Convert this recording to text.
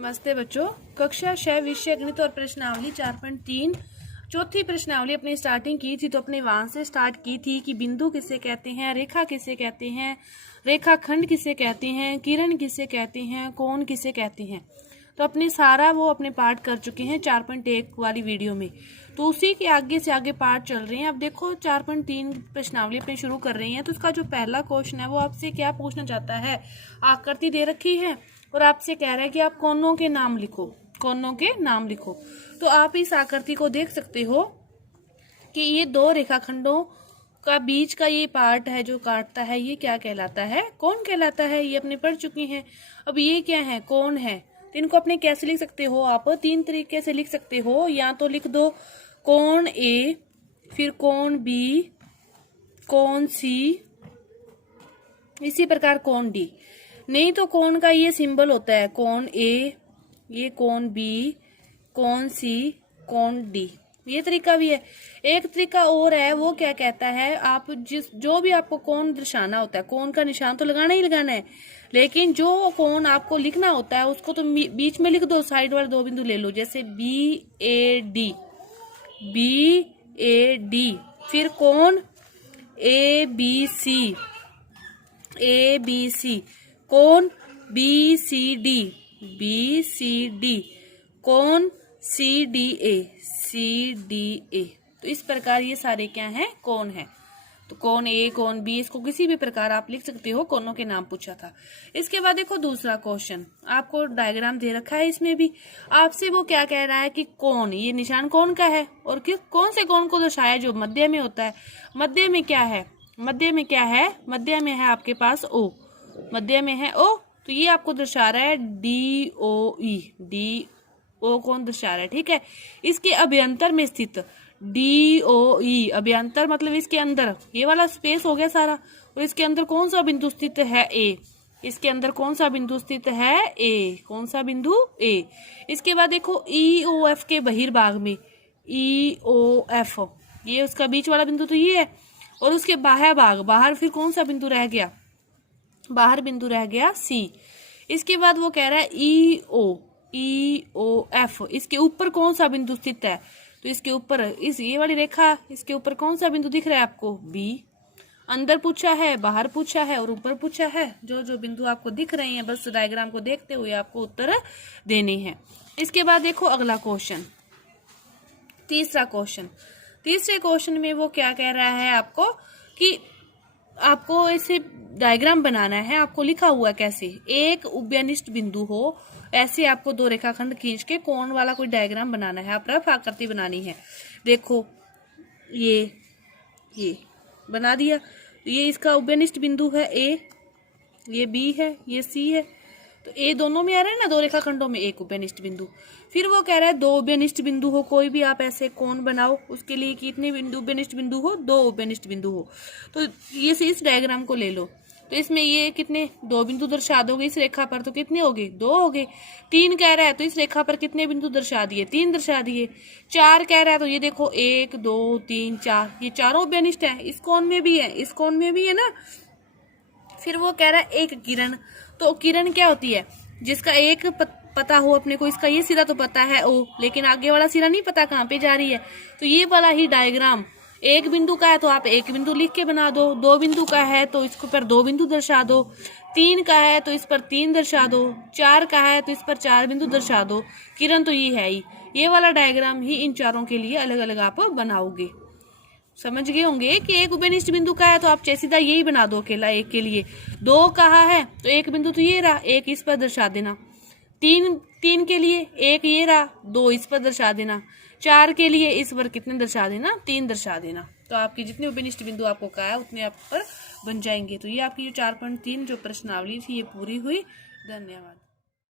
नमस्ते बच्चों। कक्षा 6 विषय गणित और प्रश्नावली 4.3 चौथी प्रश्नावली अपनी स्टार्टिंग की थी, तो अपने वहां से स्टार्ट की थी कि बिंदु किसे कहते हैं, रेखा किसे कहते हैं, रेखाखंड किसे कहते हैं, किरण किसे कहते हैं, कोण किसे कहते हैं। तो अपने सारा वो अपने पार्ट कर चुके हैं 4.1 वाली वीडियो में। तो उसी के आगे से आगे पार्ट चल रहे हैं। अब देखो 4.3 प्रश्नावली अपने शुरू कर रही हैं। तो उसका जो पहला क्वेश्चन है वो आपसे क्या पूछना चाहता है, आकृति दे रखी है और आपसे कह रहा है कि आप कोनों के नाम लिखो, कोनों के नाम लिखो। तो आप इस आकृति को देख सकते हो कि ये दो रेखाखंडों का बीच का ये पार्ट है जो काटता है, ये क्या कहलाता है, कोण कहलाता है। ये अपने पढ़ चुकी हैं। अब ये क्या है, कोण है। तो इनको अपने कैसे लिख सकते हो, आप तीन तरीके से लिख सकते हो। या तो लिख दो कोण ए, फिर कोण बी, कोण सी, इसी प्रकार कोण डी। नहीं तो कोण का ये सिंबल होता है, कोण ए, ये कोण बी, कोण सी, कोण डी। ये तरीका भी है। एक तरीका और है, वो क्या कहता है, आप जो भी आपको कोण दर्शाना होता है, कोण का निशान तो लगाना ही लगाना है, लेकिन जो कोण आपको लिखना होता है उसको तो बीच में लिख दो, साइड वाले दो बिंदु ले लो, जैसे B A D, B A D. फिर कोण A B C, A B C, कोण B C D, B C D, कोण C D A, C D A. तो इस प्रकार ये सारे क्या हैं, कोण है। तो कोण ए, कोण बी, इसको किसी भी प्रकार आप लिख सकते हो। कोणों के नाम पूछा था। इसके बाद देखो दूसरा क्वेश्चन, आपको डायग्राम दे रखा है। इसमें भी आपसे वो क्या कह रहा है कि कोण, ये निशान कोण का है और किस कौन से कोण को दर्शाया, जो मध्य में होता है। मध्य में क्या है, मध्य में क्या है, मध्य में है आपके पास ओ, मध्य में है ओ। तो ये आपको दर्शा रहा है डी ओ ई, डी ओ कोण दर्शा रहा है, ठीक है। इसके अभ्यंतर में स्थित डी ओ ई, अभ्यंतर मतलब इसके अंदर, ये वाला स्पेस हो गया सारा, और इसके अंदर कौन सा बिंदु स्थित है, ए। इसके अंदर कौन सा बिंदु स्थित है, ए। कौन सा बिंदु, ए। इसके बाद देखो ई ओ एफ के बहिर्भाग में, ई ओ एफ, ये उसका बीच वाला बिंदु तो ये है, और उसके बाह्य भाग, बाहर फिर कौन सा बिंदु रह गया, बाहर बिंदु रह गया सी। इसके बाद वो कह रहा है ई ओ एफ, इसके ऊपर कौन सा बिंदु स्थित है। तो इसके ऊपर इस ये वाली रेखा, इसके ऊपर कौन सा बिंदु दिख रहा है आपको, बी। अंदर पूछा है, बाहर पूछा है और ऊपर पूछा है। जो जो बिंदु आपको दिख रहे हैं, बस डायग्राम को देखते हुए आपको उत्तर देने हैं। इसके बाद देखो अगला क्वेश्चन, तीसरा क्वेश्चन। तीसरे क्वेश्चन में वो क्या कह रहा है आपको कि आपको ऐसे डायग्राम बनाना है। आपको लिखा हुआ कैसे, एक उभयनिष्ठ बिंदु हो, ऐसे आपको दो रेखाखंड खींच के कोण वाला कोई डायग्राम बनाना है, आप रफ आकृति बनानी है। देखो ये बना दिया। ये इसका उभयनिष्ठ बिंदु है ए, ये बी है, ये सी है। तो ए दोनों में आ रहा है ना, दो रेखाखंडों में एक उभयनिष्ठ बिंदु। फिर वो कह रहा है दो उभयनिष्ठ बिंदु हो, कोई भी आप ऐसे कोण बनाओ, उसके लिए कितने बिंदु उभयनिष्ठ बिंदु हो, दो उभयनिष्ठ बिंदु हो। तो ये से इस डायग्राम को ले लो। तो इसमें ये कितने, दो बिंदु दर्शा दोगे इस रेखा पर, तो कितने हो गए, दो हो गए। तीन कह रहा है तो इस रेखा पर कितने बिंदु दर्शा दिए, तीन दर्शा दिए। चार कह रहा है तो ये देखो 1 2 3 4, ये चारों उभयनिष्ठ है। इस कोण में भी है, इस कोण में भी है ना। फिर वो कह रहा है एक किरण। तो किरण क्या होती है, जिसका एक पता हो अपने को, इसका ये सिरा तो पता है ओ, लेकिन आगे वाला सिरा नहीं पता कहाँ पे जा रही है। तो ये वाला ही डायग्राम, एक बिंदु का है तो आप एक बिंदु लिख के बना दो, दो बिंदु का है तो इसको पर दो बिंदु दर्शा दो, तीन का है तो इस पर तीन दर्शा दो, चार का है तो इस पर चार बिंदु दर्शा दो। किरण तो ये है ही, ये वाला डायग्राम ही इन चारों के लिए अलग अलग आप बनाओगे। समझ गए होंगे कि एक उभयनिष्ठ बिंदु का है तो आप सीधा यही बना दो अकेला एक के लिए। दो कहा है तो एक बिंदु तो ये रहा, एक इस पर दर्शा देना। तीन के लिए एक ये रहा, दो इस पर दर्शा देना। चार के लिए इस पर कितने दर्शा देना, तीन दर्शा देना। तो आपकी जितने उभयनिष्ठ बिंदु आपको कहा है उतने आप पर बन जाएंगे। तो ये आपकी जो 4.3 जो प्रश्नावली थी ये पूरी हुई। धन्यवाद।